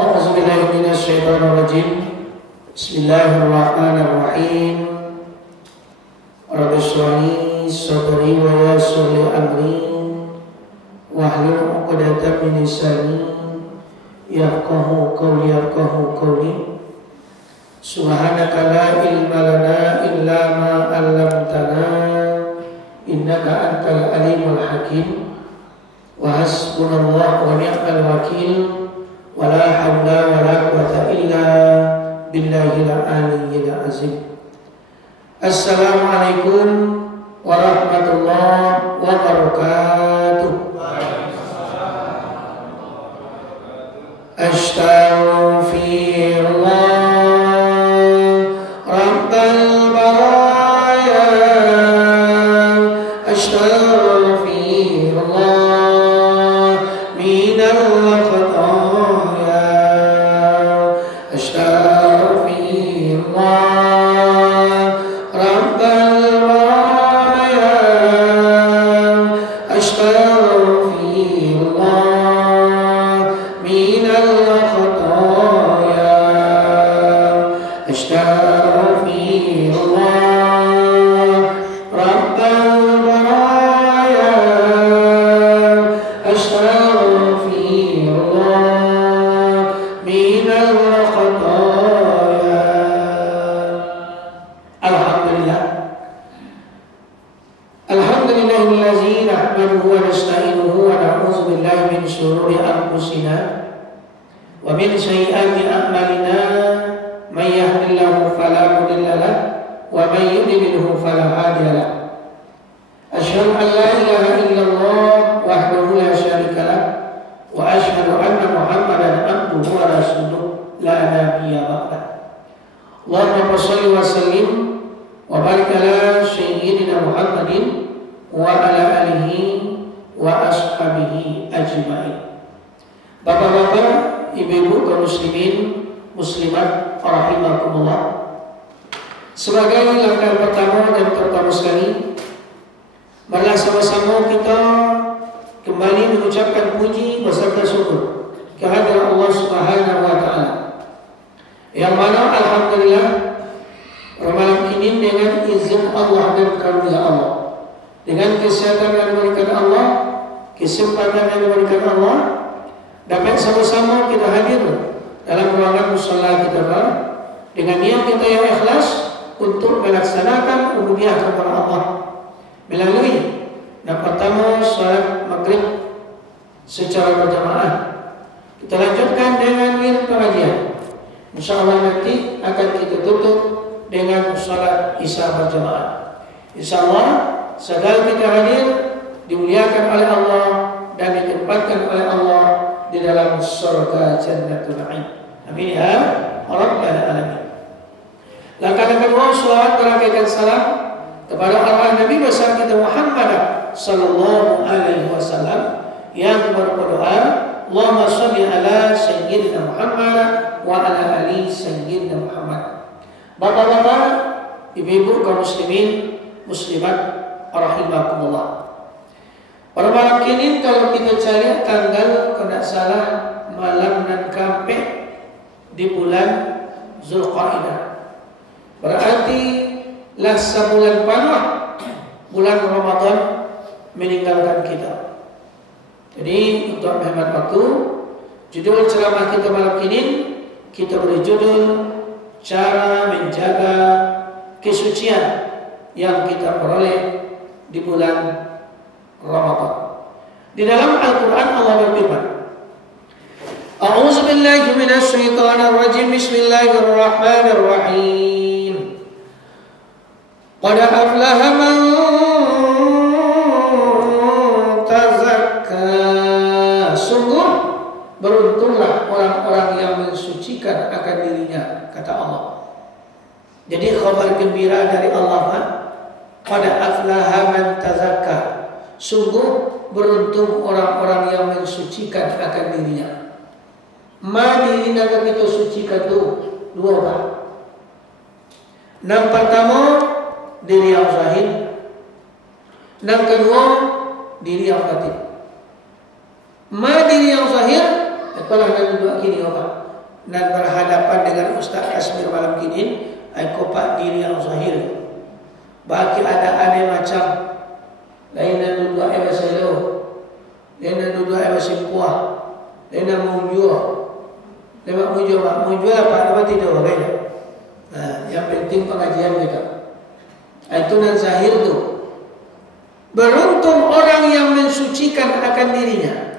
A'udzubillahi minasyaitonirrajim. Bismillahirrahmanirrahim. Rabbi shrah li sadri wa yassir li amri wahlul 'uqdatam min lisani yafqahu qawli. Subhanaka la ilma lana illa ma 'allamtana innaka antal alimul hakim. Wa hasbunallahu wa ni'mal wakil. Wala haula wala quwwata illa billahil aliyyil azim. Assalamualaikum warahmatullahi wabarakatuh. Astaghfirullah rabbal baraya. Astaghfirullah minal diri yang batin. Ma diri yang zahir, itulah yang dua kini apa? dan berhadapan dengan Ustaz Kasmir malam ini, ai kopak diri yang zahir. Baki ada aneh macam lain dan duduk ai baselo, lain dan duduk ai basimpuah, lain dan munjua. Lemak munjua apa dapat tidur kan? Yang penting pengajian kita. Itu nan zahir tu. Beruntung orang yang mensucikan akan dirinya.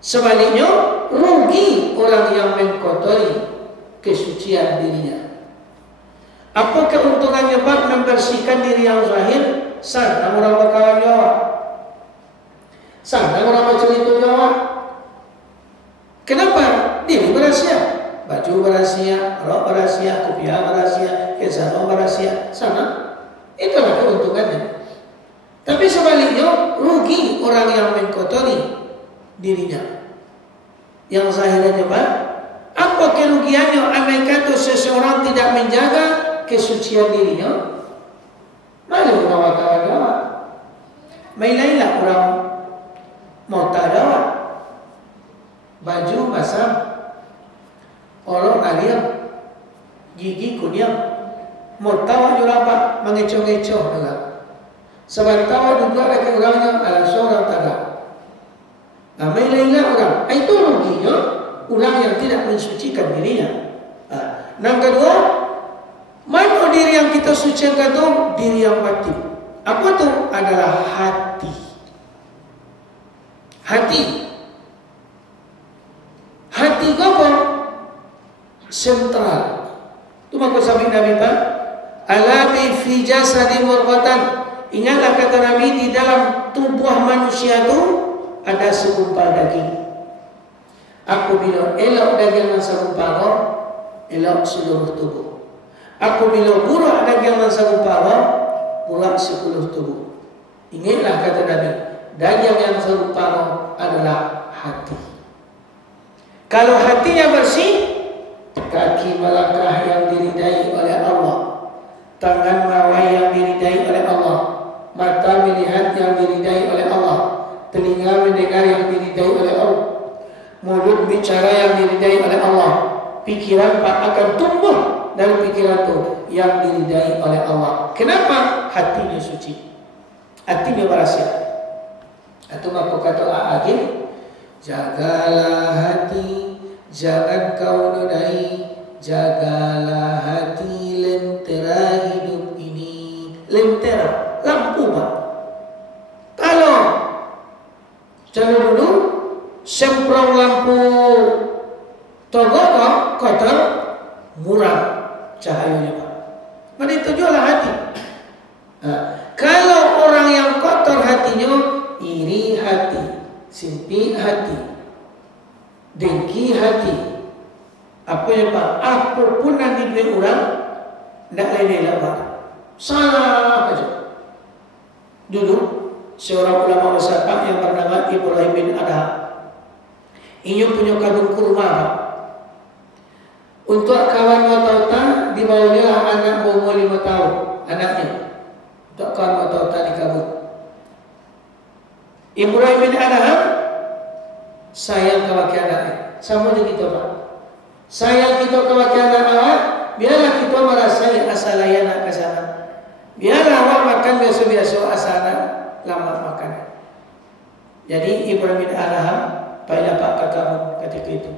Sebaliknya, rugi orang yang mengkotori kesucian dirinya. Apa keuntungannya bab membersihkan diri yang zahir? Sana orang berkawan jawab. Sana orang bercerita jawab. Kenapa? Diri berahsia. Baju berahsia, rok berahsia, kopiah berahsia, kesana berahsia. Sana. Itulah keuntungannya. Tapi sebaliknya, rugi orang yang mengkotori dirinya. Yang zahirnya Pak, apa kerugiannya andai kata seseorang tidak menjaga kesucian dirinya? Malu kawan-kawan jawab. Mailailah orang mota jawab. Baju basah, orang aliam, gigi kunyam, mota juga Pak mengecoh-ngecoh juga. Sebab tahu juga lagi orangnya ala seorang tagak. Mailailah orang. Itu ruginya orang yang tidak mensucikan dirinya. Yang kedua, mana diri yang kita sucikan itu? Diri yang batin. Apa itu? Adalah hati. Hati. Hati apa? Sentral. Itu maksud sabit Nabi Pak. Alami fi jasadi murghatan. Ingatlah kata Nabi, di dalam tubuh manusia itu ada segumpal daging. Apabila elok daging yang segumpal, elok seluruh tubuh. Apabila buruk daging yang segumpal, buruk seluruh tubuh. Ingatlah kata Nabi, daging yang segumpal adalah hati. Kalau hatinya bersih, kaki melangkah yang diridai oleh Allah, tangan mawai yang diridai oleh Allah, mata melihat yang diridai oleh Allah, telinga mendengar yang diridai oleh Allah, mulut bicara yang diridai oleh Allah, pikiran akan tumbuh dari pikiran itu yang diridai oleh Allah. Kenapa? Hatinya suci, hatinya berhasil. Itu maka kata Agil, jagalah hati, jangan kau nodai, jagalah hati, lentera hidup ini. Lentera, lampu Pak. Kalau jangan dulu semprong lampu togok kotor, muram cahayanya Pak. Mana itu jualah hati. Kalau orang yang kotor hatinya, iri hati, simpi hati, dengki hati, apa ya Pak? Apapun yang dibeli orang, tidak lain-lain Pak. Salah aja. Dulu seorang ulama masyarakat yang bernama Ibrahim bin Adham, ini punya kadung kurma Pak. Untuk kawan matauta dibawanya anak umur 5 tahun anaknya. Untuk kawan matauta dikabut. Ibrahim bin Adham sayang kawaki anaknya. Sama dengan kita Pak. Sayang kita kawaki anak awak, biarlah kita merasai asal anak ke sana. Biarlah awak makan biasa-biasa asal lama makan. Jadi Ibrahim bin Adham pada Pak kakakmu ketika itu.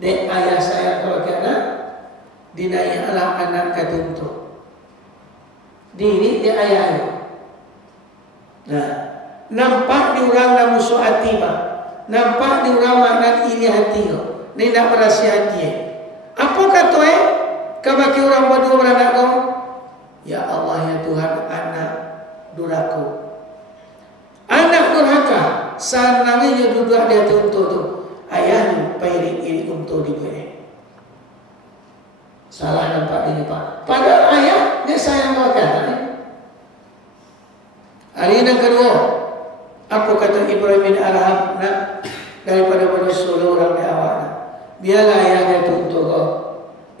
Dek ayah saya kalau kena dinailah anak ketuntuk. Diri dia ayahnya. Nah, nampak di orang nak musuh hati Pak. Nampak di orang makna iri hati. Ni nak merasa hati. Apa kata kabaki orang berdua beranak kau? Ya Allah ya Tuhan, anak durhaku. Anak durhaka. Sanangnya duduk dia tuntut tu. Ayah pairik iri untuk diberi. Salah nampak ini Pak. Padahal ayah dia sayang makan. Hari yang kedua, apa kata Ibrahim bin Adham? Nak daripada menyusul orang di awak. Biarlah ayah dia tuntut kau.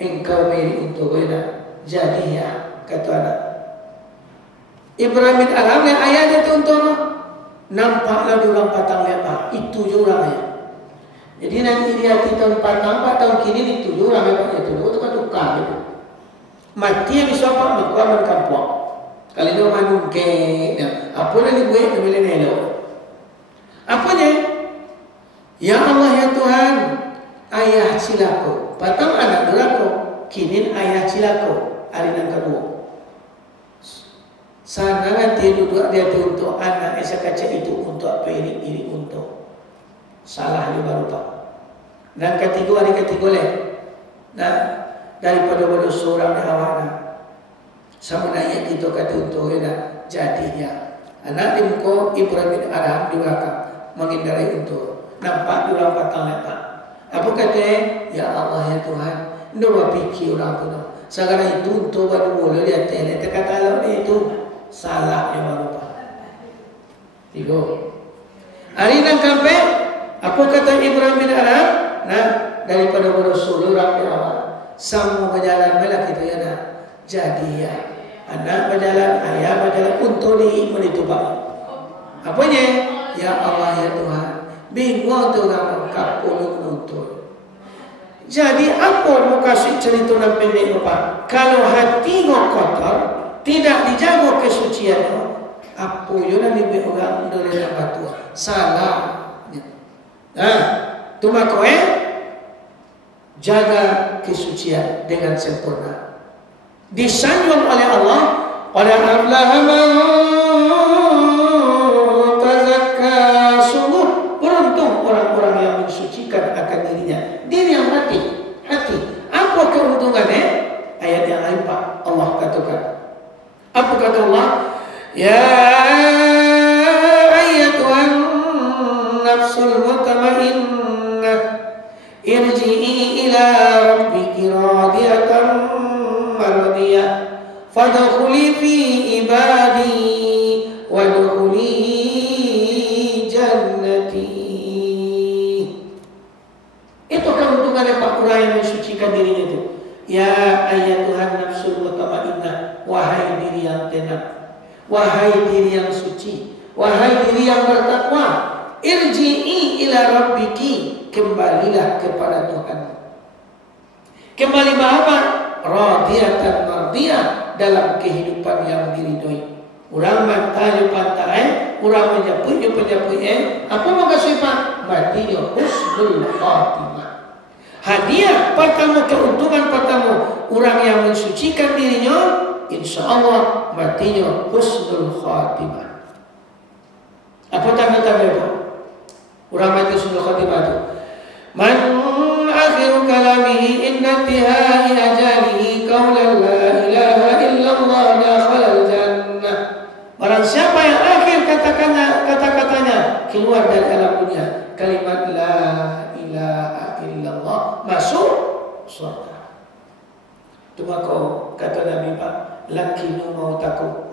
Engkau beri untuk kau nak. Jadi ya kata anak. Ibrahim bin Adham yang ayah dia tuntut. Nampaklah diorang patang lepas. Itu je orang ayah. Jadi nanti dia tahun 4 tahun kini dituduh ramai Pak itu kan tukar gitu. Mati yang disopang berkuaman kampung. Kali itu manung ke, apa yang gue kembali nelo? Apanya? Ya Allah ya Tuhan, ayah cilako, patang anak durako, kini ayah cilako, hari yang kedua. Sana nanti duduk dia untuk anak esa kaca itu untuk apa ini untuk. Salah ni baru tak. Dan ketiga hari ketiga leh. Nah, daripada bodoh seorang ni awak sama nanya kita kata untuk nak jadinya. Anak di muka Ibrahim bin Adam di belakang menghindari untuk nampak di orang patang letak. Apa kata? Ya Allah ya Tuhan, ndak fikir orang tu. Sekarang itu untuk baru boleh lihat tele kata Allah itu salah yang baru tak. Tiga. Hari nan kampai apa kata Ibrahim bin Adam? Nah, daripada Rasul orang awal, sama berjalan malah kita ya nak. Jadi ya, anak berjalan, ayah berjalan untuk menitubak. Apanya? Ya Allah ya Tuhan, bingung tu orang kapul menuntut. Jadi apa mau kasih cerita yang pendek apa? Kalau hati kotor, tidak dijaga kesuciannya, apa yang nanti orang boleh dapat tu? Salah. Tu maka jaga kesucian dengan sempurna. Disanjung oleh Allah, oleh aflaha man tazakka, sungguh beruntung orang-orang yang mensucikan akan dirinya. Diri yang hati. Apa keuntungannya? Ayat yang lain Pak Allah katakan. Apa kata Allah? Ya ayyatuhan nafsul mutmainnah irji'i ila rabbiki radiyatan mardiyah fadkhuli fi ibadi wadkhuli jannati. Itu keuntungan Pak Qur'an yang mensucikan dirinya itu. Ya ayyatuhan nafsul mutmainnah, wahai diri yang tenang, wahai diri yang suci, wahai diri yang bertakwa, irji'i ila rabbiki, kembalilah kepada Tuhan. Kembali apa? Radiyatan mardiyah, dalam kehidupan yang diridhoi. Orang mantai pantai, orang menjapui apa maka sifat? Matinya husnul khatimah. Hadiah pertama, keuntungan pertama, orang yang mensucikan dirinya, insya Allah matinya husnul khatimah. Apa tanda-tanda itu? Orang mati husnul khatimah itu. Man akhiru kalamihi inna intihai ajalihi qawlan la ilaha illallah dakhalal jannah. Barang siapa yang akhir kata-katanya keluar dari alam dunia, kalimat la ilaha illallah, masuk surga. Itu maka kata Nabi Pak, lakinu mautakum.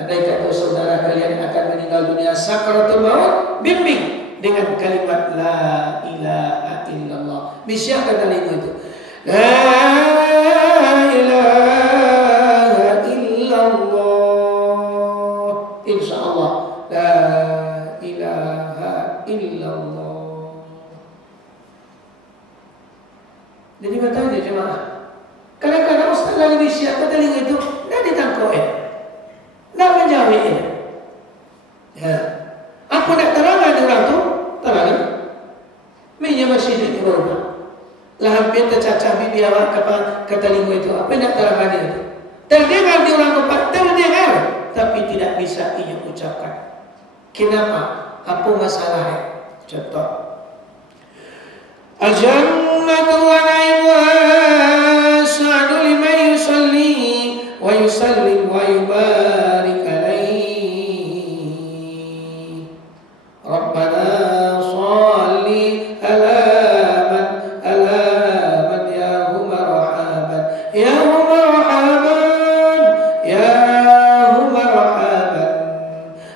Andai kata saudara kalian akan meninggal dunia sakaratul maut, bimbing dengan kalimat la ilaha illallah. Bisa kata lagi itu. La ilaha illallah. Insyaallah la ilaha illallah. Jadi bertanya jemaah, kadang-kadang Ustaz lagi bisa kata lagi itu, dah ditangkap dah menjawab ya. Apa nak terangan orang tu? Terangan. Minyak masih di berubah. Lah hampir tercacah bibi awak kata lingkungan itu. Apa nak terangan itu? Terdengar di orang tempat, terdengar, tapi tidak bisa ia ucapkan. Kenapa? Apa masalahnya? Contoh. Al-jannatu wa na'imuha sa'adu liman yusalli wa yusallim wa yubarik alaihi. Rabbana salli ala man ya hum marhaban ya hum marhaban ya hum marhaban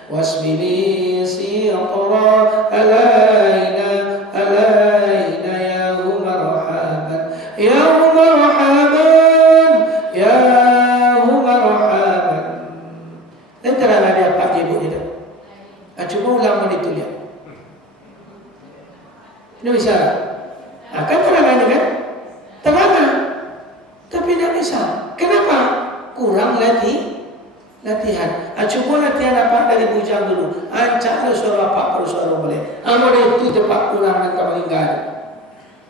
wasbili siyatra alaina ya hum marhaban ya hum marhaban ya hum marhaban. Dan teranglah dia Pak Ibu itu. Cuma ulang menit tu dia. Ini bisa. latihan. Cuba latihan apa dari bujang dulu. Ancak lo suara apa baru suara boleh. Amor itu tepat ulang dan kamalinggan.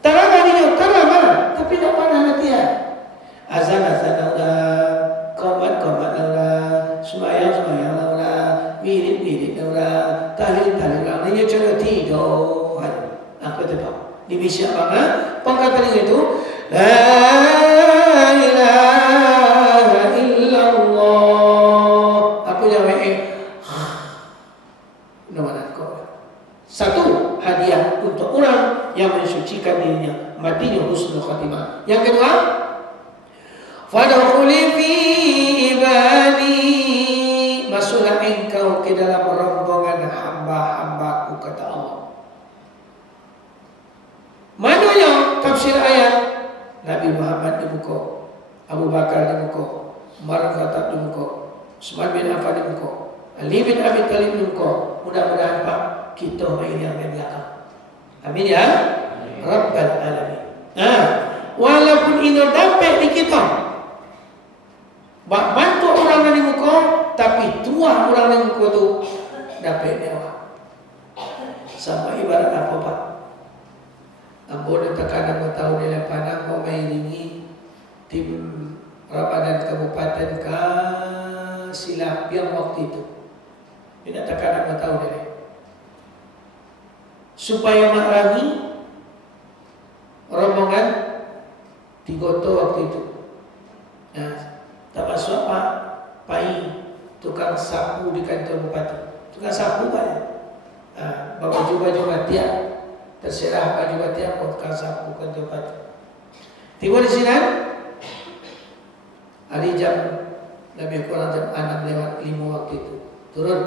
Tarang adinya, tarang tapi tak pernah latihan. Azan udah, komat udah, semayang udah, mirip udah, tahlil udah. Ini cara tidur. Aku tetap di misi apa? Pangkatan itu la ilaha illallah. Aku jawab nama kau. Satu hadiah untuk orang yang mensucikan dirinya, matinya husnul khatimah. Yang kedua, fadkhuli fi ibadi, masuklah engkau ke dalam rombongan hamba-hambaku, kata Allah. Mana yang tafsir ayat? Nabi Muhammad di muka, Abu Bakar di muka, Umar Khattab di muka, Utsman bin Affan di muka, Ali bin Abi Thalib di muka. Mudah-mudahan Pak kita main yang belakang. Amin ya Rabbal Alamin. Walaupun ini dapat di kita, bantu orang di muka, tapi tua orang di muka tu dapat dewa. Sama ibarat apa Pak? Ampun tekanan tahu dalam pandang kau main ini tim Ramadan Kabupaten Silap yang waktu itu. Tidak tekanan tahu dari supaya makrangi rombongan Tigoto waktu itu. Tak masuk Pak Pai tukang sapu di kantor bupati. Tukang sapu banyak. Bawa jubah-jubah tiap. Terserah apa juga tiap tukang sapu kantor bupati. Tiba di sini hari jam lebih kurang jam 6:05 waktu itu. Turun.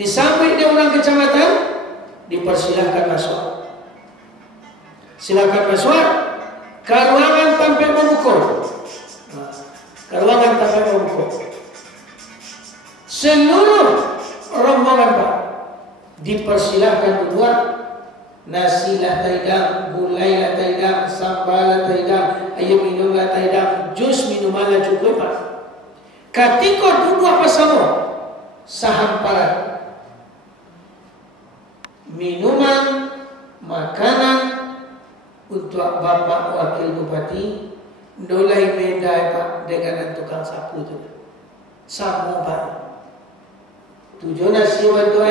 Disambut dia orang kecamatan, dipersilahkan masuk. Silakan masuk ke ruangan tanpa memukul. Ke ruangan tanpa memukul. Seluruh rombongan Pak dipersilahkan keluar. Nasi lah taidang, gulai lah taidang, sambal lah taidang, ayam minum lah taidang, jus minuman lah cukup Pak. Ketika duduk apa sama sahamparan minuman, makanan untuk Bapak Wakil Bupati, dolai beda Pak dengan tukang sapu itu. Sama Pak. Tujuh nasi bantu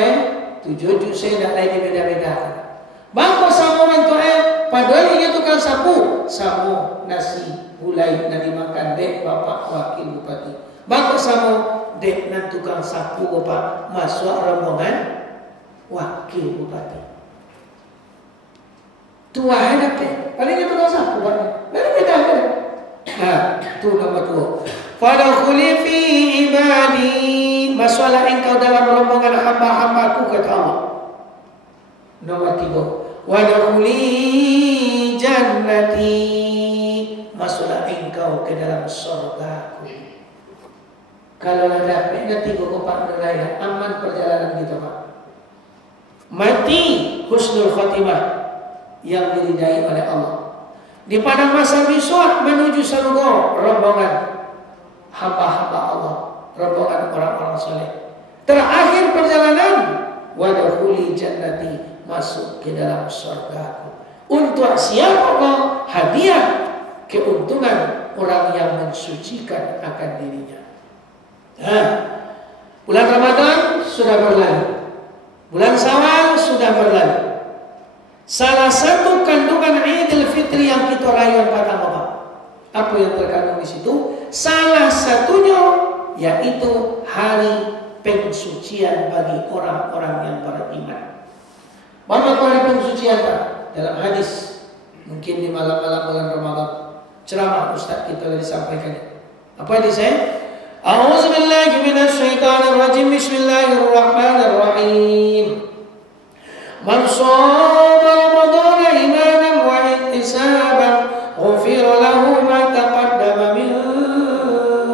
tujuh jus saya nak lain beda-beda. Bangko sama bantu padahal ini tukang sapu, sama nasi gulai nak dimakan dek Bapak Wakil Bupati. Bangko sama dek nan tukang sapu Bapak masuk rombongan Wakil Bupati. Tua hendak paling itu tukang sapu Pak. Mana beda kan? Tu nomor 2. Fadkhuli fi ibadi, masuklah engkau dalam rombongan hamba-hambaku, kata Allah. Nomor 3. Wadkhuli jannati, masuklah engkau ke dalam surgaku. Kalau ada nanti kau Pak nilai aman perjalanan kita Pak. Mati husnul khatimah yang diridai oleh Allah. Di pada masa besok menuju surga rombongan hamba-hamba Allah, rombongan orang-orang saleh. Terakhir perjalanan wadkhuli jannati, masuk ke dalam surgaku. Untuk siapa Pak? Hadiah keuntungan orang yang mensucikan akan dirinya. Bulan Ramadan sudah berlalu, bulan Syawal sudah berlalu. Salah satu kandungan Idul Fitri yang kita rayakan pada Bapak, apa yang terkandung di situ? Salah satunya yaitu hari pensucian bagi orang-orang yang beriman. Mana hari pensucian Pak? Dalam hadis, mungkin di malam-malam bulan Ramadan, ceramah Ustaz kita tadi sampaikan. Apa hadis saya? A'udzubillahi minasyaitonirrajim. Bismillahirrahmanirrahim. Man shoma Ramadana imanan wa ihtisaban ghufira lahu ma taqaddama min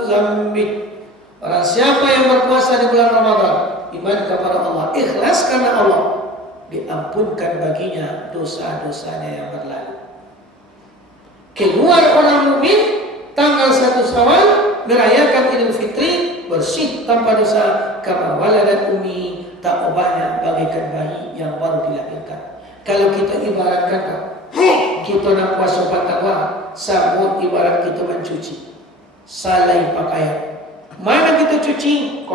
dzambi. Barang siapa yang berpuasa di bulan Ramadan, iman kepada Allah, ikhlas karena Allah, diampunkan baginya dosa-dosanya yang berlalu. Keluar orang mukmin tanggal 1 Syawal merayakan Idul Fitri bersih tanpa dosa, kama waladat ummi, tak ubahnya bagaikan bayi yang baru dilahirkan. Kalau kita ibaratkan kita nak puasa patawar, sabun ibarat kita mencuci salai pakaian. Mana kita cuci?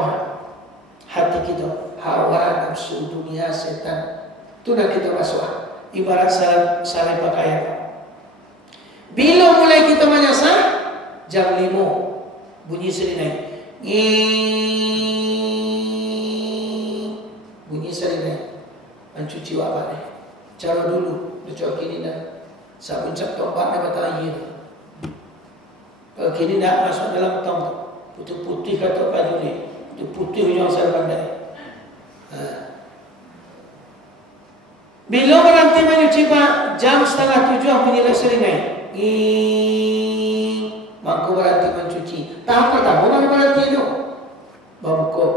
Hati kita, hawa, nafsu, dunia, setan. Itu nak kita basuh. Ibarat salai pakaian. Bila mulai kita menyasar, jam 5 bunyi serenai. Bunyi serenai. Mencuci wabak ni. Cara dulu, dia kini dah. Sabun cap tombak dia kata air. Kalau kini dah masuk dalam tong tu. Putih-putih kata baju ni. Putih yang saya pandai. Bila berhenti menyuci pak, jam 6:30 bunyi serenai. Mangku berhenti mencuci. Tak apa, mana berhenti itu? Buku.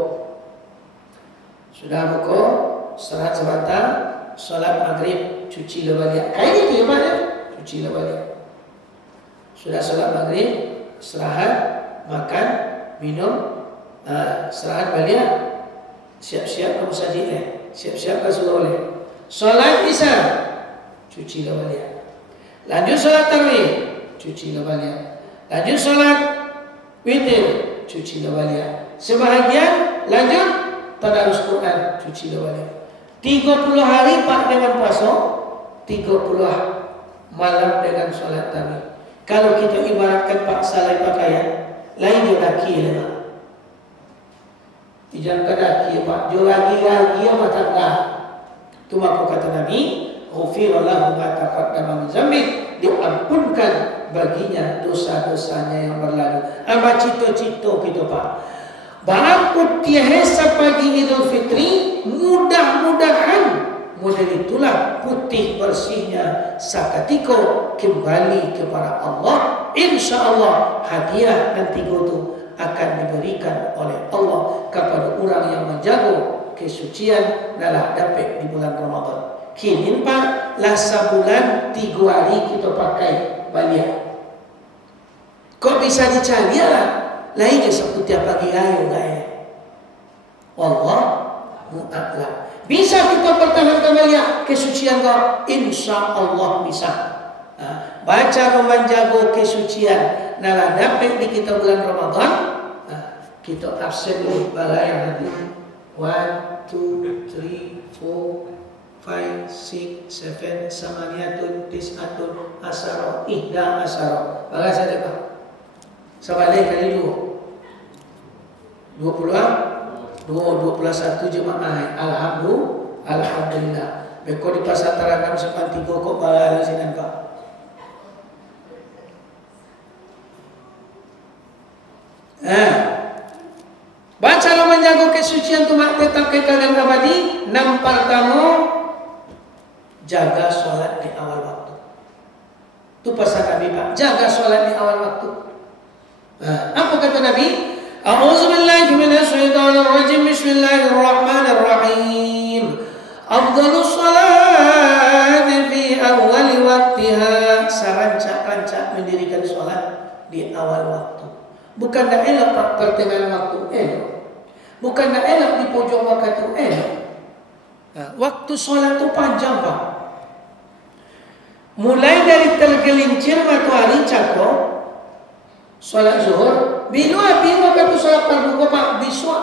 Sudah buku, istirahat sebentar, solat maghrib, cuci balik. Kayak gitu ya Pak ya? Cuci balik. Sudah solat maghrib, istirahat, makan, minum, istirahat balik, siap-siap kamu sajid siap-siap ke oleh. Solat isya, cuci balik. Lanjut solat tarawih, cuci balik. Lanjut solat witir, cuci balik. Sebahagian lanjut tadarus Quran, cuci balik. 30 hari Pak dengan puasa, 30 malam dengan solat tarawih. Kalau kita ibaratkan Pak salai pakaian, lain dia kaki lah. Ijam kadaki Pak, jo lagi apa tak. Itu maka kata Nabi, ghufirallahu ma taqaddama min dzambi, diampunkan baginya dosa-dosanya yang berlalu. Apa cito-cito kita Pak? Barakut tiahesa pagi Idul Fitri, mudah-mudahan model itulah putih bersihnya sakatiko kembali kepada Allah. InsyaAllah hadiah nanti itu akan diberikan oleh Allah kepada orang yang menjaga kesucian dalam dapat di bulan Ramadan. Kini Pak, lah sebulan 3 hari kita pakai balik. Kok bisa dicari lah? Lain je seputih pagi ayo gaya. Wallahu a'lam. Bisa kita pertahankan balik kesucian kau? Insya Allah bisa. Baca menjaga kesucian dalam dapat di kita bulan Ramadan. Kita absen dulu balai yang hadir. 1, 2, 3, 4, 5, 6, 7, 8, 9, 10, 11. Bagai saja Pak. Sebalik kali 2. 21 jemaah. Alhamdulillah. Beko di pasar Taranam sepan 3 kok bagai sinan Pak. Baca menjaga kesucian tu mak tetap kekal dan abadi. 6 pertama, jaga solat di awal waktu. Itu pesan Nabi Pak. Jaga solat di awal waktu. Apa kata Nabi? A'udzubillahi minasyaitonirrajim. Bismillahirrahmanirrahim. Afdhalus salat fi awal waqtiha. Serancak-rancak mendirikan solat di awal waktu. Bukan dah elok Pak pertengahan waktu, elok. Bukan dah elok di pojok waktu, elok. Waktu solat itu panjang Pak. Mulai dari tergelincir matahari cakap solat zuhur, bila waktu solat fardu Pak biswa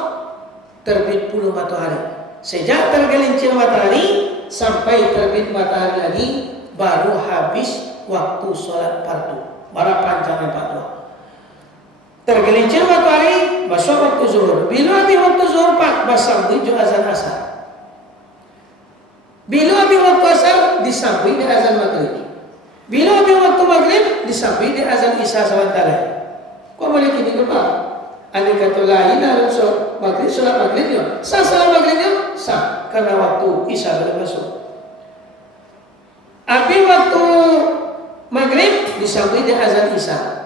terbit puluh matahari. Sejak tergelincir matahari sampai terbit matahari lagi baru habis waktu solat fardu. Berapa panjangnya Pak doa? Tergelincir matahari masuk waktu zuhur. Bila habis waktu zuhur Pak basambui juga azan asar. Bila habis waktu asar disambui di azan maghrib. Bila habis waktu maghrib disambui di azan isya sebentar. Kok boleh kini ke Pak? Andai kata lain dalam solat maghrib, solat maghribnya sah, solat maghribnya sah karena waktu isya belum masuk. Habis waktu maghrib disambui di azan isya.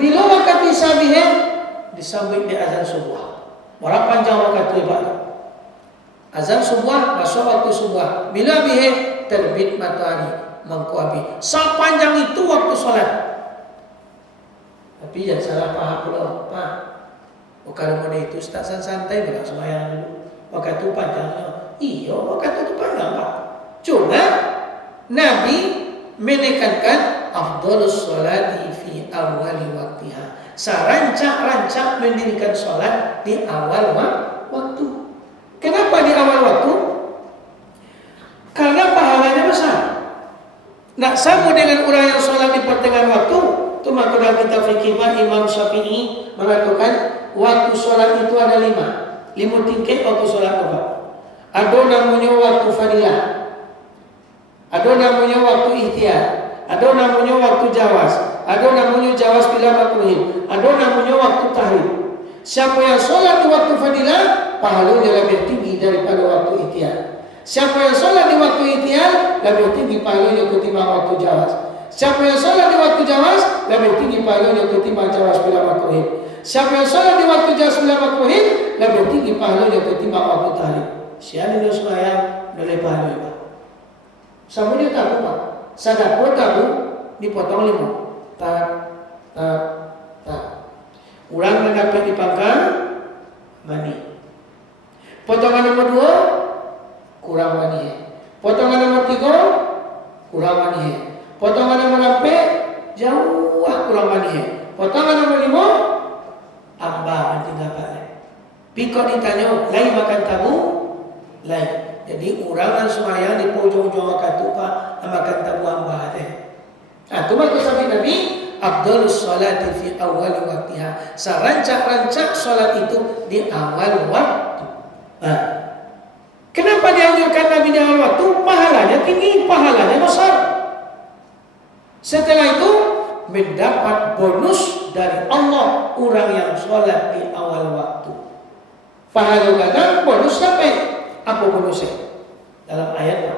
Bila waktu isya bihir disambut di azan subuh. Berapa panjang waktu ibadah? Azan subuh masuk waktu subuh. Bila bihir terbit matahari mengkuabi. Sepanjang itu waktu sholat. Tapi jangan salah paham pula, Pak. Kalau mana itu Ustaz santai bilang semayang dulu. Waktu itu panjangnya. Iya, waktu itu panjang, Pak. Cuma Nabi menekankan afdhalus sholati fi awali waktiha. Serancak-rancak mendirikan sholat di awal waktu. Kenapa di awal waktu? Karena pahalanya besar. Nak sama dengan orang yang sholat di pertengahan waktu. Itu maka dalam kitab fikih Imam Syafi'i mengatakan waktu sholat itu ada 5 tingkat waktu sholat apa? Ada namanya waktu fadilah, ada namanya waktu ikhtiar, ada namanya waktu jawas, ada namanya jawas bila makruhin, ada namanya waktu tahrim. Siapa yang sholat di waktu fadilah, pahalanya lebih tinggi daripada waktu ikhtiar. Siapa yang sholat di waktu ikhtiar, lebih tinggi pahalanya ketimbang waktu jawas. Siapa yang sholat di waktu jawas, lebih tinggi pahalanya ketimbang jawas bila makruhin. Siapa yang sholat di waktu jawas bila makruhin, lebih tinggi pahalanya ketimbang waktu tahrim. Siapa yang sembahyang boleh pahalanya. Sama dia tahu Pak. Sedekah tahu dipotong 5. Tak. Orang mendapat di pangkal mani. Potongan nomor 2 kurang mani. Potongan nomor 3 kurang mani. Potongan nomor 4 jauh kurang mani. Potongan nomor 5 ambah nanti dapat. Pikot ditanya, lain makan tabu, lain. Jadi orang yang semayang di pojok-pojok waktu Pak makan tabu ambah teh. Itu maksud sabda Nabi, afdhalus sholati fi awal waktiha. Serancak-rancak sholat itu di awal waktu. Kenapa dianjurkan Nabi di awal waktu? Pahalanya tinggi, pahalanya besar. Setelah itu mendapat bonus dari Allah orang yang sholat di awal waktu. Pahala kadang bonus sampai. Apa bonusnya? Dalam ayat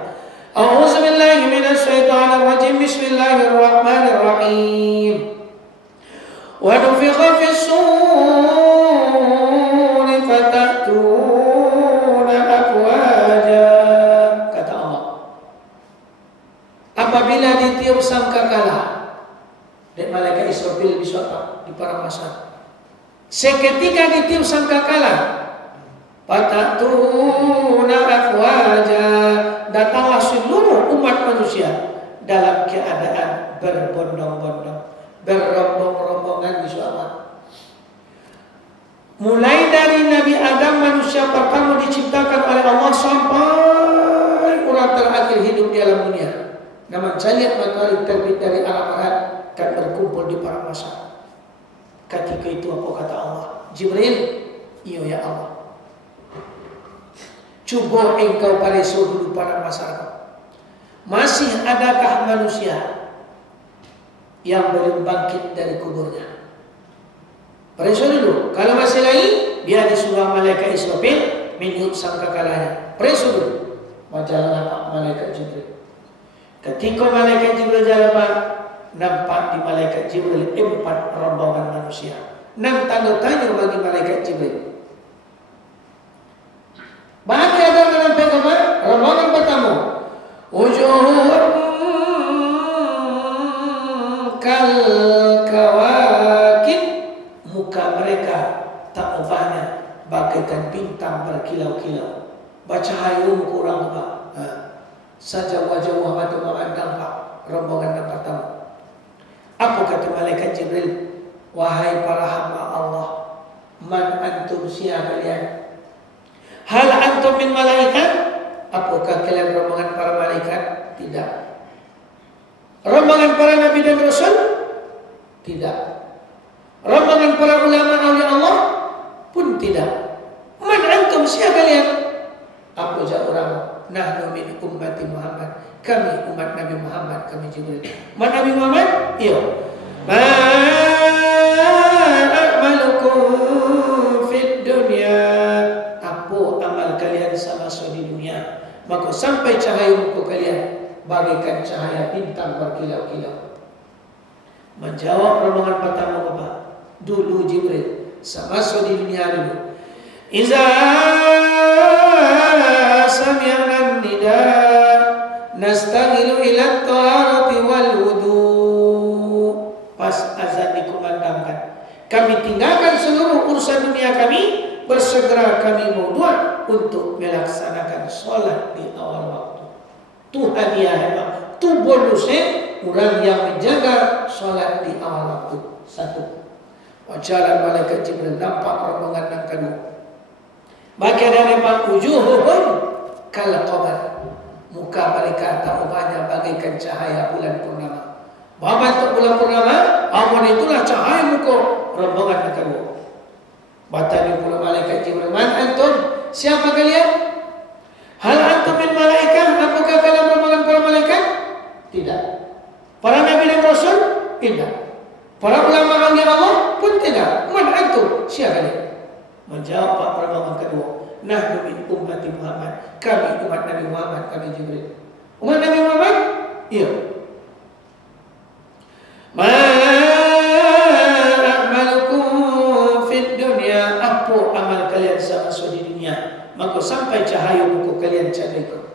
A'udzubillahi minasyaitonirrajim. Bismillahirrahmanirrahim. Wa nufikha fis-suri fatatuna afwaja. Kata Allah, apabila ditiup sangkakala dan malaikat Israfil bisa di padang mahsyar. Seketika ditiup sangkakala, fatatuna afwaja, datanglah seluruh umat manusia dalam keadaan berbondong-bondong, berombong-rombongan di surga. Mulai dari Nabi Adam manusia pertama diciptakan oleh Allah sampai orang terakhir hidup di alam dunia. Namun jaliat matahari terbit dari arah barat akan berkumpul di padang mahsyar. Ketika itu apa kata Allah? Jibril, iya ya Allah. Cuba engkau pareso dulu pada masyarakat. Masih adakah manusia yang belum bangkit dari kuburnya? Pareso dulu. Kalau masih lain, dia disuruh malaikat Israfil meniup sangkakalanya. Pareso dulu. Majalah nampak malaikat Jibril. Ketika malaikat Jibril jalan, nampak di malaikat Jibril 4 rombongan manusia. 6 tanda tanya bagi malaikat Jibril. Bagi ada menampilkan apa? Rombongan pertama, wujuhun kal kawakib, muka mereka tak ubahnya bagaikan bintang berkilau-kilau. Bercahaya kurang apa? Saja wajah Muhammad memandang Pak rombongan yang pertama. Apa kata malaikat Jibril? Wahai para hamba Allah, man antum, siapa kalian? Hal antum min malaikat? Apakah kalian rombongan para malaikat? Tidak. Rombongan para nabi dan rasul? Tidak. Rombongan para ulama awliya Allah? Pun tidak. Man antum, siapa kalian? Apa jawab orang? Nahnu min ummati Muhammad. Kami umat Nabi Muhammad, kami Jibril. Man Nabi Muhammad? Iya. Ma'amalukum fid dunya. Apa amal kalian semasa di dunia? Maka sampai cahaya muka kalian bagaikan cahaya bintang berkilau-kilau. Menjawab rombongan pertama apa? Dulu Jibril semasa di dunia dulu. Iza sami'na nida nastaghilu ila taharati wal wudu. Pas azan dikumandangkan, kami tinggalkan seluruh urusan dunia kami, bersegera kami berdoa untuk melaksanakan solat di awal waktu. Tu hadiah hebat, tu bonusnya orang yang menjaga solat di awal waktu. Satu, wajaran malaikat Jibril nampak rombongan yang kedua. Maka ada memang wujuhuhum kal qamar, muka mereka tak ubahnya bagaikan cahaya bulan purnama. Apa untuk bulan purnama? Awan itulah cahaya muka rombongan yang kedua. Batanya pula malaikat Jibril, man antum? Siapa kalian? Hal antum min malaikah? Apakah kalian rombongan para malaikat? Tidak. Para nabi dan rasul? Tidak. Para ulama angin Allah pun tidak. Man antum? Siapa kalian? Menjawab Pak rombongan kedua, nahnu min ummati Muhammad. Kami umat Nabi Muhammad, kami Jibril. Umat Nabi Muhammad? Iya. Ma a'malukum fid dunya, apa amal kalian semasa di dunia, maka sampai cahaya muka kalian cahaya.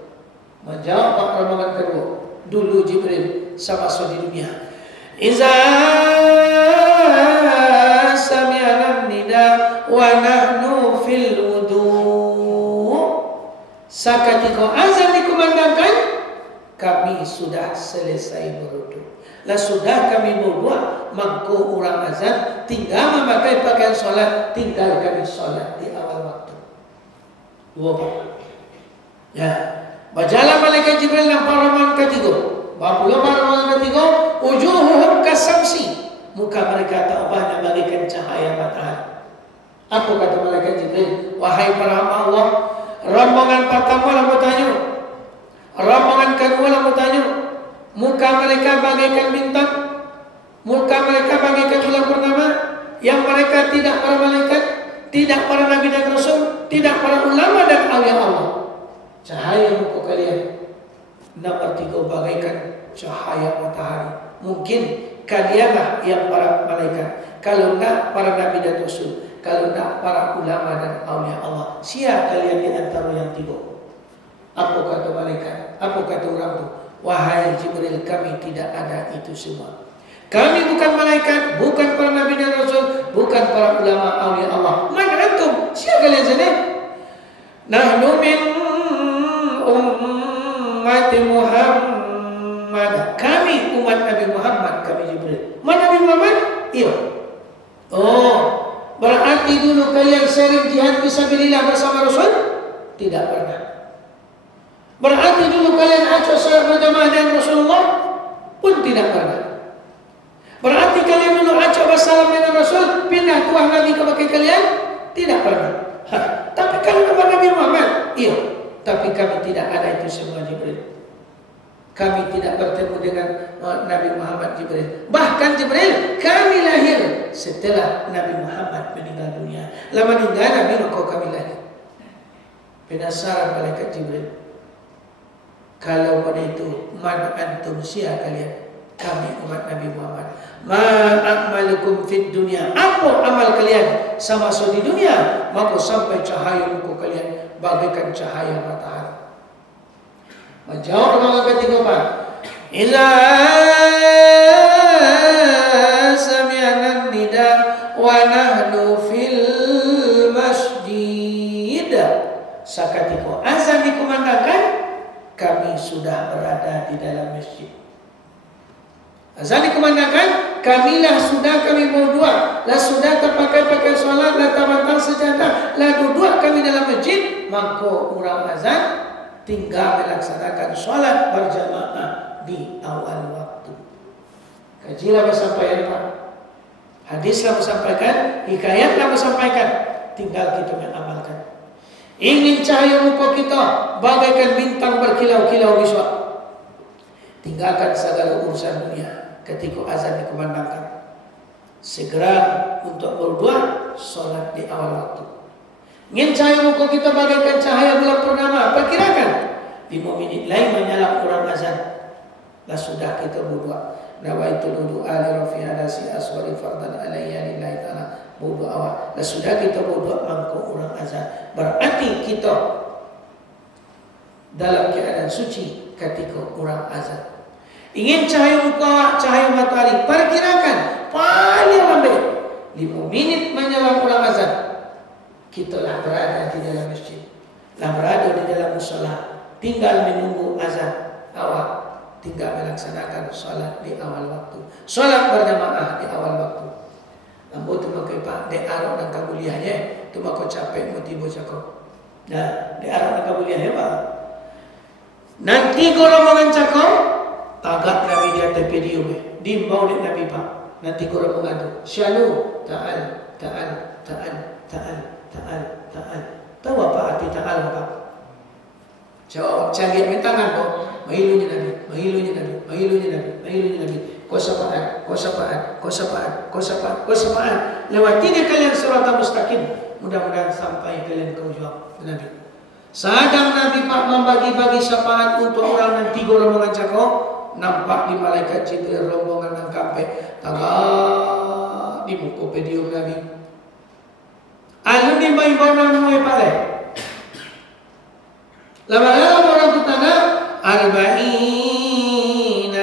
Menjawab Pak rombongan kedua, dulu Jibril semasa di dunia. Iza sami'na nida wa nahnu fil wudu. Sakatika azan dikumandangkan, kami sudah selesai berwudu. Lah sudah kami berbuat, maka orang azan tinggal memakai pakaian solat, tinggal kami solat di awal waktu. Dua Pak. Ya, berjalan malaikat Jibril dan para rombongan ketiga. Bapulah para rombongan ketiga, wujuhuhum kasamsi, muka mereka tak ubahnya bagaikan cahaya matahari. Apa kata malaikat Jibril? Wahai para hamba Allah, rombongan pertama lah bertanya, rombongan kedua lah bertanya, muka mereka bagaikan bintang, muka mereka bagaikan bulan purnama, yang mereka tidak para malaikat, tidak para nabi dan rasul, tidak para ulama dan awliya Allah. Cahaya muka kalian nomor tiga bagaikan cahaya matahari. Mungkin kalianlah yang para malaikat, kalau nak para nabi dan rasul, kalau nak para ulama dan awliya Allah. Siapa kalian di antara yang tiga? Apa kata malaikat? Apa kata orang itu? Wahai Jibril, kami tidak ada itu semua. Kami bukan malaikat, bukan para nabi dan rasul, bukan para ulama awliya Allah. Man antum? Siapa kalian sini? Nahnu min ummati Muhammad. Kami umat Nabi Muhammad, kami Jibril. Man Nabi Muhammad? Iya. Oh, berarti dulu kalian sering jihad fisabilillah bersama Rasul? Tidak pernah. Berarti dulu kalian ajak salat berjamaah dengan Rasulullah? Pun tidak pernah. Berarti kalian dulu ajak bersalam dengan Rasul, pindah tuah Nabi ke bagi kalian? Tidak pernah. Tapi kalau kepada Nabi Muhammad? Iya. Tapi kami tidak ada itu semua Jibril. Kami tidak bertemu dengan Nabi Muhammad Jibril. Bahkan Jibril kami lahir setelah Nabi Muhammad meninggal dunia. Lama meninggal Nabi maka kami lahir. Penasaran malaikat Jibril. Kalau pada itu, man antum sia kalian? Kami umat Nabi Muhammad. Ma a'malukum fid dunya. Apa amal kalian semasa di dunia? Maka sampai cahaya muka kalian bagaikan cahaya matahari. Menjawab orang ketiga Pak. Iza sami'na nida wa nahnu fil masjid. Sakatika azan dikumandangkan, kami sudah berada di dalam masjid. Azan dikumandangkan, kamilah sudah kami berdoa, lah sudah terpakai pakai solat, lah terbantal sejadah, lah duduk kami dalam masjid, maka orang azan tinggal melaksanakan solat berjamaah di awal waktu. Kajilah bersampaikan Pak, hadislah bersampaikan, hikayatlah bersampaikan, tinggal kita mengamalkan. Ingin cahaya muka kita bagaikan bintang berkilau-kilau besok, tinggalkan segala urusan dunia. Ketika azan dikumandangkan, segera untuk berdoa, solat di awal waktu. Ingin cahaya muka kita bagaikan cahaya bulan purnama, perkirakan 5 minit lain menyala orang azan, lah sudah kita berdoa. Nawaitul wudu'a li rafi hadasi aswari fardan alayya lillahi ta'ala. Berdoa awal, lah sudah kita berdoa mangko orang azan. Berarti kita dalam keadaan suci, ketika orang azan. Ingin cahaya muka, cahaya matahari, perkirakan paling lambat 5 minit menjelang orang azan, kita lah berada di dalam masjid, lah berada di dalam musala, tinggal menunggu azan. Awak tinggal melaksanakan solat di awal waktu, solat berjamaah di awal waktu. Lampu tu makai pak, di arah dan kabuliahnya, tu makai capek motibo cakap. Nah, di arah dan kabuliahnya pak. Nanti golongan cakap, tagak Nabi di atas video di maulid Nabi pak. Nanti golongan tu, syalu, ta'al. Tahu apa arti ta'al pak? Jawab, canggih mintangan kok. Mahilunya Nabi. Kau syafaat. Lewati dia kalian sirata mustaqim. Mudah-mudahan sampai kalian ke ujung Nabi. Sedang Nabi Pak membagi-bagi syafaat untuk orang yang 3 rombongan cakap. Nampak di malaikat Jibril rombongan yang kampai. Tagak di muka pedium Nabi. Alun di bayi-bayi namanya pale. Lama-lama orang tu tanda arba'ina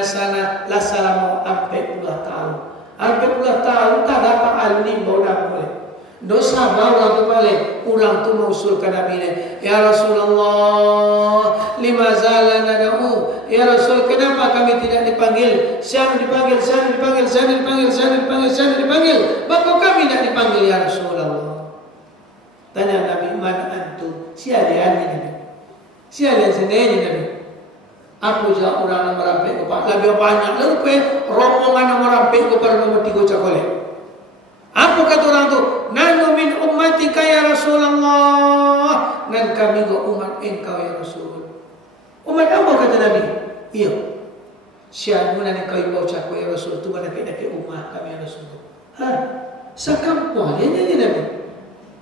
sana la salamu 40 tahun. 40 tahun tak dapat alim bawa boleh. Dosa bawa tu balik. Orang tu mengusulkan Nabi ni, ya Rasulullah, lima zalan nada'u. Ya Rasul, kenapa kami tidak dipanggil? Saya dipanggil. Maka kami tidak dipanggil ya Rasulullah. Tanya Nabi, mana antum? Siapa ni Nabi? Siapa sendiri Nabi? Aku jawab orang yang merampik ke Pak. Lebih banyak lebih rombongan yang merampik kepada nomor 3 cakolek. Apa kata orang tu? Nanu min ummatika ya Rasulullah. Dan kami go umat engkau ya Rasul. Umat apa kata Nabi? Iya. Siapa mana kau ibu cakap ya Rasul? Tu mana kita ke umat kami ya Rasul. Sakampung dia nyanyi Nabi.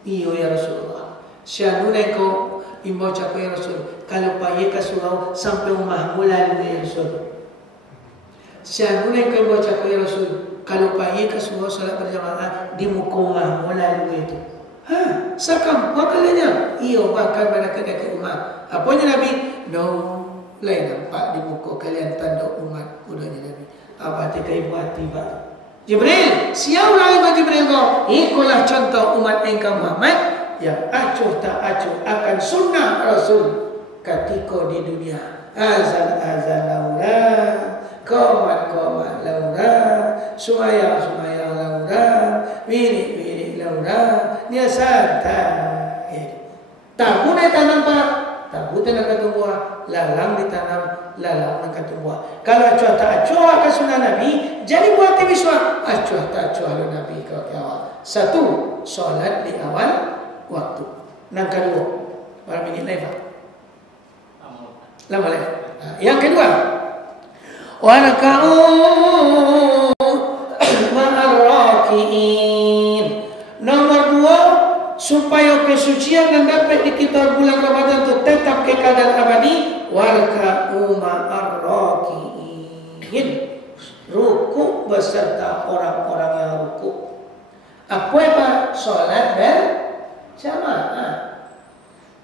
Iya ya Rasulullah. Siapa mana kau ibu cakap ya Rasul? Kalau payah ke surau sampai rumah mulai ya Rasul. Siapa mana kau ibu cakap ya Rasul? Kalau payah ke surau salat berjamaah di muka rumah mulai itu. Sakampung kalinya. Iya bahkan mana kita ke umat. Apanya Nabi? No. Lain nampak di muka kalian tanda umat udahnya Nabi. Apa tika ibu hati pak? Jibril, siapa orang ibu Jibril kau? Ikulah contoh umat engkau Muhammad yang acuh tak acuh akan sunnah Rasul ketika di dunia. Azan laura, qomat laura, sumaya laura, wirik laura, dia santai. Tabu ni tanam pak. Tabu tanam ketumbuhan, lalang ditanam, lalang nak ketumbuhan. Kalau acuh tak acuh akan sunnah Nabi, jadi buat timiswa. Acuh tak acuh lalu Nabi ke awal. 1, solat di awal waktu. Yang kedua, berapa minit lagi Pak? Lama lagi. Yang kedua, waraka'u ma'arraki'in. Nomor 2, supaya kesucian yang dapat di kita bulan Ramadan itu tetap kekal dan abadi. Warka'u ma'arraki'in. Ruku beserta orang-orang yang ruku. Apa? Solat berjamaah.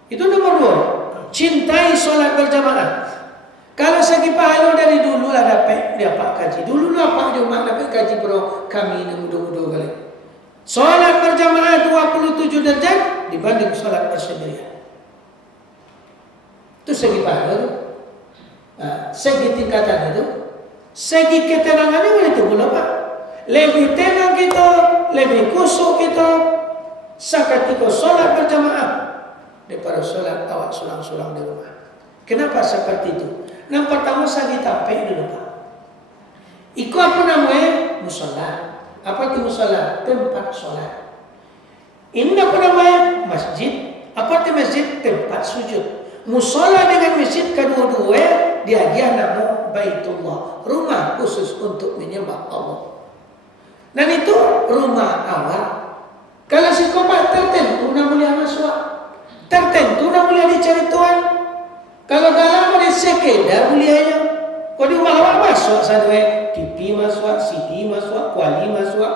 Itu nomor 2. Cintai solat berjamaah. Kalau segi pahala dari dulu lah dapat kaji. Dulu lah Pak Jumat dapat kaji bro. Kami ini mudah-mudah kali. Solat berjamaah 27 derajat dibanding solat bersendirian. Itu segi pahala tu. Segi tingkatan itu. Segi ketenangan ini itu pula Pak. Lebih tenang kita, lebih kusuk kita seketika solat berjamaah daripada solat awak sulang-sulang di rumah. Kenapa seperti itu? Yang pertama saya ditampil dulu Pak. Iku apa namanya? Musola. Apa itu musola? Tempat solat. Ini apa namanya? Masjid. Apa itu masjid? Tempat sujud. Musola dengan masjid kedua-dua dia nama Baitullah, rumah khusus untuk menyembah Allah. Dan itu rumah awak. Kalau si kopat tertentu nak boleh masuk, tertentu nak boleh dicari Tuhan. Kalau dalam ada sekedar bolehnya. Kalau di rumah awak masuk sana, TV masuk, CD masuk, kuali masuk,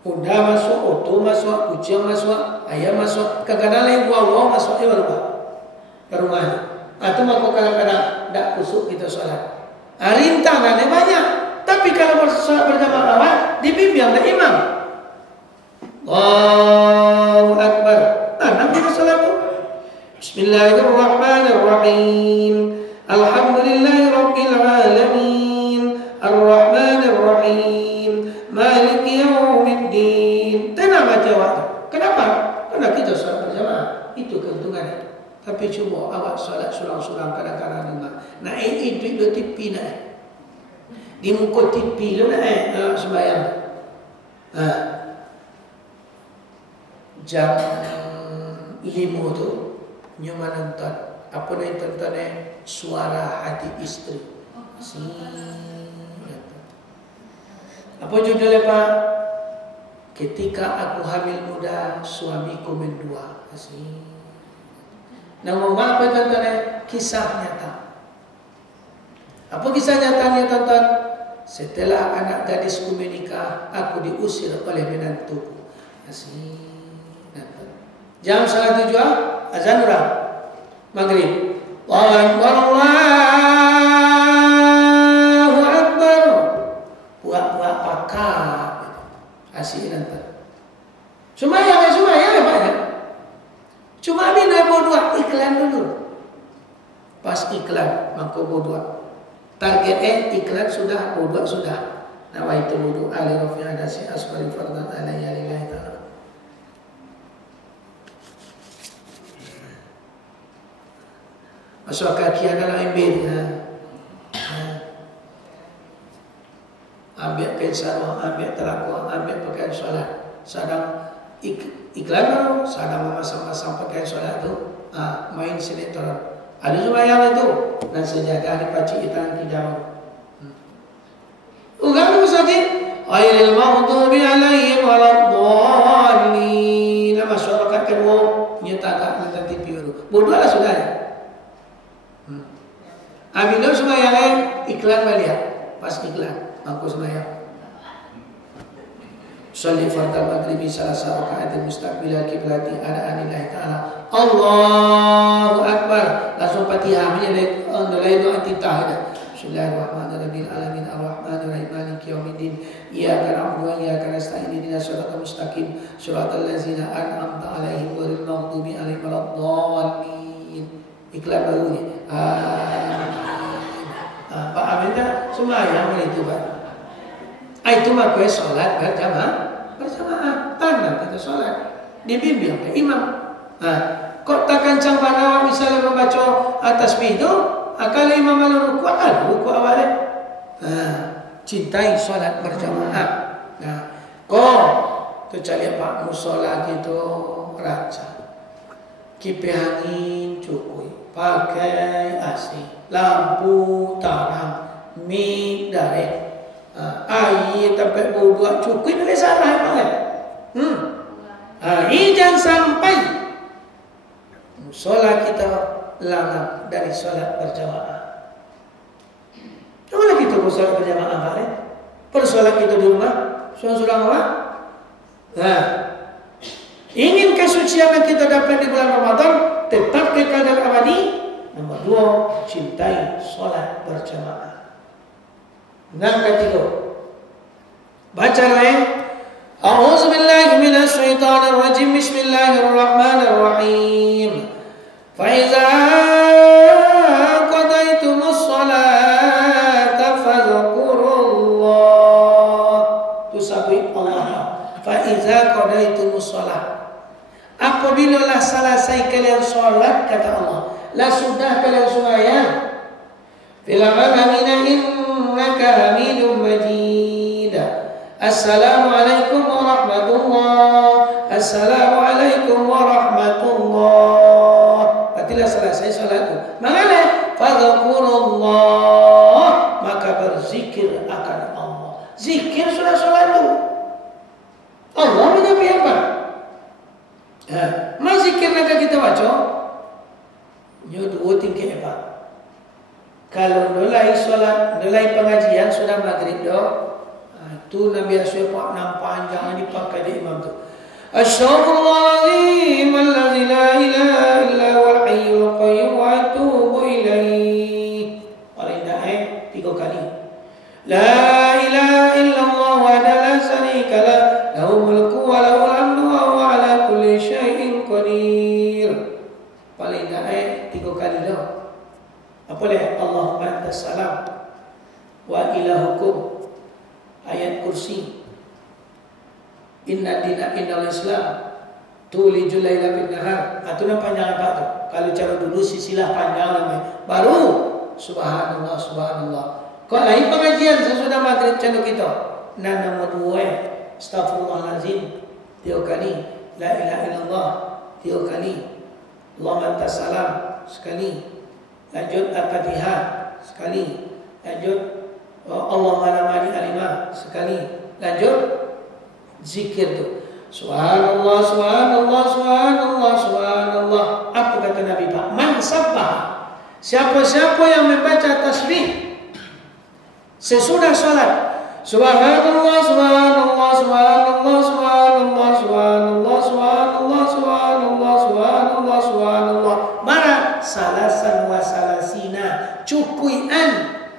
Honda masuk, auto masuk, kucing masuk, ayam masuk. Kadang-kadang lain wow masuk ke rumah. Ke rumah. Atau maka kadang-kadang tak kusuk kita sholat. Rintangannya banyak. Tapi kalau sholat berjamaah dibimbing oleh imam. Allahu Akbar. Tanam kita sholat itu. Bismillahirrahmanirrahim. Alhamdulillahirabbil alamin. Ar-Rahmanir-Rahim. Maliki yaumiddin. Tenang aja waktu. Kenapa? Karena kita sholat berjamaah. Itu keuntungannya. Tapi cuma awak solat surang-surang kadang-kadang juga. Naik duit dua tipi naik. Di muka tipi lu naik sembahyang. Jam 5 tu nyoman nonton. Apa nak tonton Suara Hati Istri. Apa judulnya Pak? Ketika aku hamil muda, suamiku mendua. Nama apa tontonnya? Kisah nyata. Apa kisah nyatanya tonton? Setelah anak gadisku menikah, aku diusir oleh menantuku. Jam salat 7 azan urang maghrib. Allahu Akbar. Puak-puak pakak. Asik nonton. Sumayang banyak. Cuma bina bodoh iklan dulu. Pas iklan maka bodoh. Target iklan sudah, bodoh sudah. Nawaitu bodoh ali rafi adasi asfari fardan alayya lillahi ta'ala. Masuk kaki adalah embed. Ambil kain sarung, ambil telakuan, ambil pakaian sholat. Sedang iklan baru, sedang memasang-masang pakaian sholat tu, main sinetron. Ada sembahyang itu dan sejadah di paci hitam tidak. Ugang sakit. Ghairil maghdubi alaihim waladdallin. Masyarakat kedua nyatakan nonton TV baru. Bodohlah saudara. Ambil sembahyang iklan balik. Pas iklan aku sembahyang. Salli fardal maghribi salasa raka'atin mustaqbilal qiblati ala anillahi ta'ala. Allahu Akbar. Langsung Fatihah menjadi doa titah. Bismillahirrahmanirrahim. Alamin arrahmanirrahim maliki yaumiddin. Iyyaka na'budu wa iyyaka nasta'in ihdinas siratal mustaqim siratal ladzina an'amta 'alaihim ghairil maghdubi 'alaihim waladdallin. Iklan barunya. Pak Amin dah sembahyang itu Pak. Itu mah kue sholat berjamaah. Tanam kita sholat dibimbing ke imam. Kok tak kencang pada misalnya membaca atas itu, kalau imam malu ruku awalnya. Cintai sholat berjamaah. Kok tu cari Pak musola gitu rancang. Kipe angin cukup, pakai AC, lampu terang, mic direct. Air sampai buat cukup boleh salah kan? Jangan sampai solat kita lalap dari solat berjamaah. Janganlah kita bersolat berjamaah kan? Bersolat kita di rumah, surang apa? Ingin kesucian yang kita dapat di bulan Ramadan tetap kekal dan abadi. Nomor 2, cintai solat berjamaah. Yang ketiga, baca lain. A'udzu billahi minasy syaithanir rajim. Bismillahirrahmanirrahim. Fa iza qadaytumus sholata fadhkurullah. Tusabih Allah. Fa iza qadaytumus sholat. Apabila selesai kalian sholat, kata Allah, la sudah kalian sembahyang. Fil'amina innaka hamidum majid. Assalamualaikum warahmatullah. Assalamualaikum warahmatullah. Patilah selesai salat itu. Mengapa? Fadhkurullah. Maka berzikir akan Allah. Zikir sudah salat itu. Allah menyapi apa? Mazikir nak kita baca. Nyo dua tingkah apa? Kalau mulai solat, mulai pengajian sudah maghrib dah, tu Nabi Rasul Pak nampak jangan dipakai di imam tu. Astaghfirullahaladzim alladzi la ilaha illa huwal hayyul qayyum wa atubu ilaih. Paling dah 3 kali. La ilaha illallah wahdahu la syarika lah, lahul mulku wa lahul hamdu wa huwa ala kulli syai'in qadir. Paling dah 3 kali dah. Apa dia? Allahumma antas salam wa ilahukum. Ayat kursi. Inna dina innal Islam tulijul laila bin nahar. Itu nama panjang apa tu? Kalau cara dulu silsilah panjang namanya. Baru subhanallah subhanallah. Kalau lain pengajian sesudah maghrib channel kita. Nana modue astaghfirullahalazim 3 kali. La ilaha illallah 3 kali. Allahumma antas salam sekali. Lanjut al-Fatihah sekali. Lanjut Allahumma la mani alimah sekali. Lanjut zikir tu. Subhanallah, subhanallah, subhanallah, subhanallah. Apa kata Nabi Pak? Man sabbah. Siapa-siapa yang membaca tasbih sesudah salat. Subhanallah, subhanallah, subhanallah, subhanallah, subhanallah, subhanallah, subhanallah, subhanallah, subhanallah. Mara salasan wa salasina. Cukuian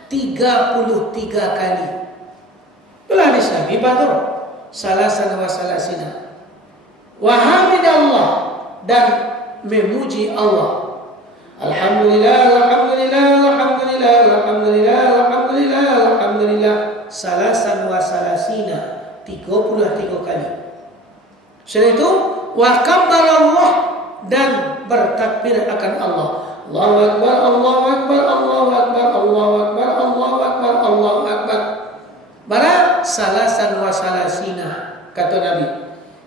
33 kali. Itulah hadis Nabi Batur. Salasan wa salasina. Wa hamidallah, dan memuji Allah. Alhamdulillah, alhamdulillah, alhamdulillah, alhamdulillah, alhamdulillah, alhamdulillah. Salasan wa salasina 33 kali. Setelah itu wa kabbarallah, dan bertakbir akan Allah. Allahu akbar, Allahu akbar, Allahu akbar, Allahu akbar, Allahu akbar, Allahu akbar. Bara salasan wa salasina kata Nabi.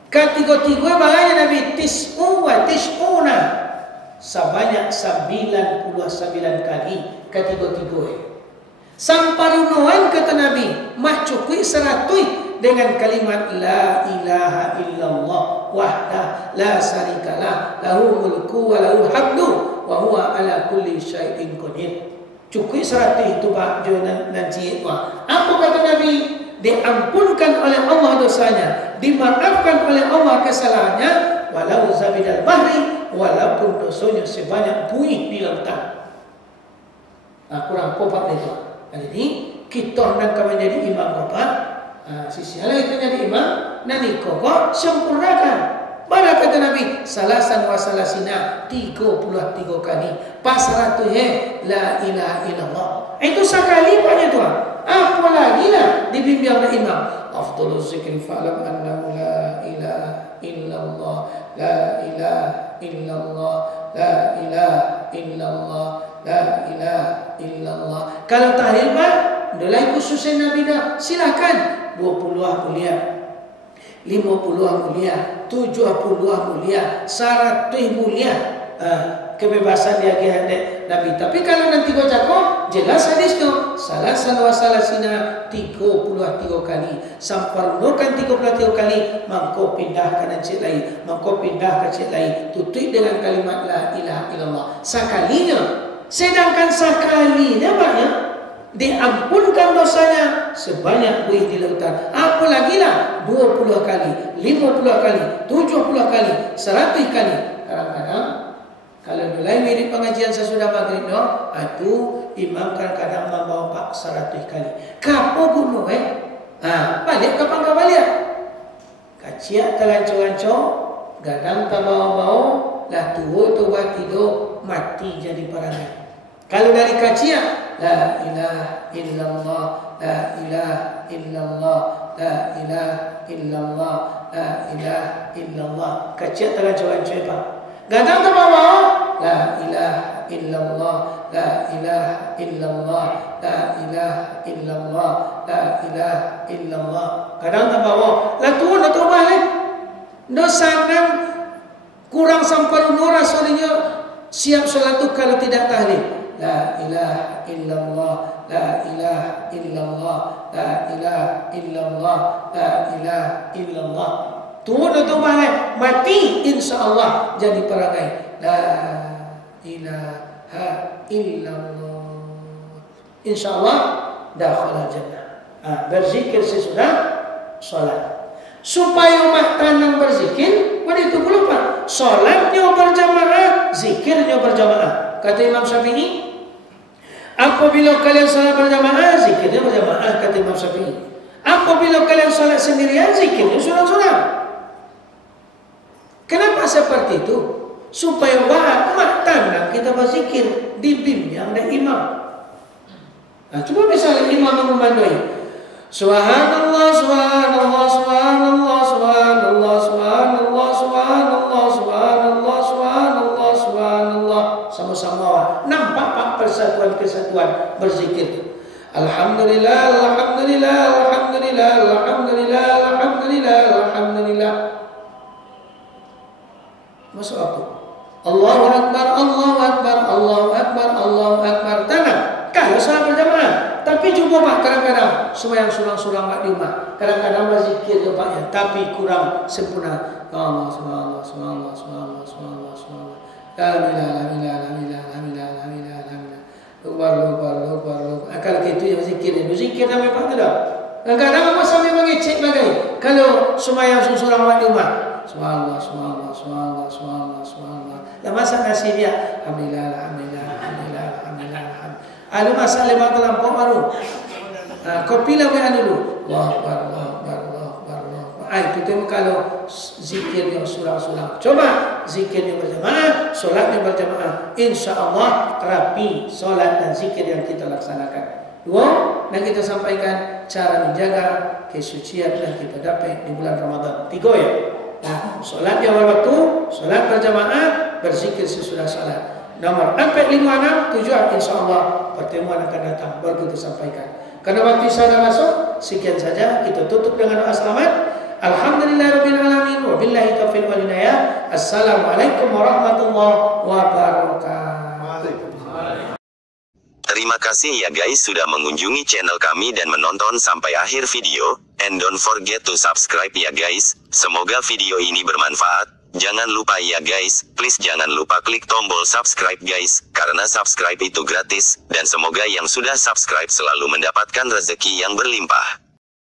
Ketiga-tiga bahaya Nabi tis'u wa tis'una, sebanyak 99 kali ketiga-tiga. Samparunuan kata Nabi mak cukui 100 dengan kalimat la ilaha illallah wahdah la syarikalah lahu mulku wa lahu hamdu wa huwa ala kulli syai'in qadir. Cukui 100 itu Pak Jonan nanti itu. Apa kata Nabi? Diampunkan oleh Allah dosanya, dimaafkan oleh Allah kesalahannya, walau zabidal bahri, walaupun dosanya sebanyak buih di lautan. Kurang popak itu. Jadi kita nak menjadi imam Bapak, sisi lain itu jadi imam, nanti kok sempurnakan. Pada kata Nabi, salasan wa salasina 33 kali. Pasratu la ilaha illallah. Itu sekali banyak tuan. Apa lagi lah dibimbing oleh imam. Afdhaluz zikri fa'lam annahu la ilaha illallah, la ilaha illallah, la ilaha illallah, la ilaha illallah. Kalau tahlil Pak, mulai khususnya Nabi dah. Silakan 20 mulia, 50 mulia, 70 mulia, 100 mulia. Kebebasan dia kehendak Nabi. Tapi kalau nanti baca kok jelas hadis tu salasan wa salasina 33 kali. Sampurnakan 33 kali, mangko pindah ke cik lain, mangko pindah ke cik lain. Tutup dengan kalimat la ilaha illallah. Sekalinya, sedangkan sekalinya banyak diampunkan dosanya sebanyak buih di lautan. Apa lagi lah 20 kali, 50 kali, 70 kali, 100 kali. Kadang-kadang kalau mulai mirip pengajian sesudah maghrib no, itu imam kadang-kadang membawa Pak 100 kali. Kapo gunung balik kapan kau balik? Kaciak telanco-lanco, gadang tak bawa-bawa, lah tua tu buat tidur, mati jadi perangai. Kalau dari kaciak, la ilaha illallah, la ilaha illallah, la ilaha illallah, la ilaha illallah. Kaciak telanco-lanco Pak. Gadang tak bawa, la ilaha illallah, la ilaha illallah, la ilaha illallah, la ilaha illallah. Kadang tak bawa, la tuan atau balik. Dosa dan kurang sampai umur rasanya siap solat tu kalau tidak tahlil. La ilaha illallah, la ilaha illallah, la ilaha illallah, la ilaha illallah. Tuan atau balik mati insya-Allah jadi perangai. La ilaha illallah. Insya-Allah dakhala jannah. Berzikir sesudah salat. Supaya umat tanam berzikir, pada itu lupa. Salatnya berjamaah zikirnya berjamaah. Kata Imam Syafi'i, apabila kalian salat berjamaah, zikirnya berjamaah, kata Imam Syafi'i. Apabila kalian salat sendirian, zikirnya seorang-seorang. Kenapa seperti itu? Supaya umat tenang kita berzikir, dibimbing oleh imam. Nah, coba misalnya imam memandai, Subhanallah, Subhanallah, Subhanallah, Subhanallah, Subhanallah, Subhanallah, Subhanallah, Subhanallah, Subhanallah. Sama-sama nampak persatuan-kesatuan berzikir. Alhamdulillah, Alhamdulillah, Alhamdulillah, Alhamdulillah, Alhamdulillah, Alhamdulillah. Masuk apa? Allahu Akbar, Allahu Akbar, Allahu Akbar, Allahu Akbar. Tenang. Kalau salat berjamaah, tapi cuba mak kadang-kadang sembahyang surang-surang di rumah. Kadang-kadang berzikir ya, tapi kurang sempurna. Ya Allah, subhanallah, subhanallah, subhanallah, subhanallah, subhanallah. La ilaha illallah, la ilaha illallah, la ilaha illallah. Lubar. Kalau gitu ya berzikir sampai pak tidak. Kadang-kadang apa sampai mengecek bagai. Kalau sembahyang surang di rumah, subhanallah, subhanallah, subhanallah, subhanallah, subhanallah. Lah masa nasi dia, alhamdulillah, alhamdulillah, alhamdulillah, alhamdulillah. Ada masalah lima terlampau baru. Kopi lah yang dulu. Allah. Itu temu kalau zikir yang surang-surang. Coba zikir yang berjamaah, solat yang berjamaah. Insya Allah rapi solat dan zikir yang kita laksanakan. Dua, dan kita sampaikan cara menjaga kesucian yang kita dapat di bulan Ramadan. Tiga ya. Nah, solat di awal waktu, solat berjamaah, berzikir sesudah solat. Nomor 456 tujuan insyaAllah pertemuan akan datang baru kita sampaikan. Karena waktu sudah masuk, sekian saja kita tutup dengan doa selamat. Alhamdulillahirabbil alamin wa billahi taufiq wal hidayah. Assalamualaikum warahmatullahi wabarakatuh. Terima kasih ya guys sudah mengunjungi channel kami dan menonton sampai akhir video. And don't forget to subscribe ya guys. Semoga video ini bermanfaat. Jangan lupa ya guys, please jangan lupa klik tombol subscribe guys, karena subscribe itu gratis, dan semoga yang sudah subscribe selalu mendapatkan rezeki yang berlimpah.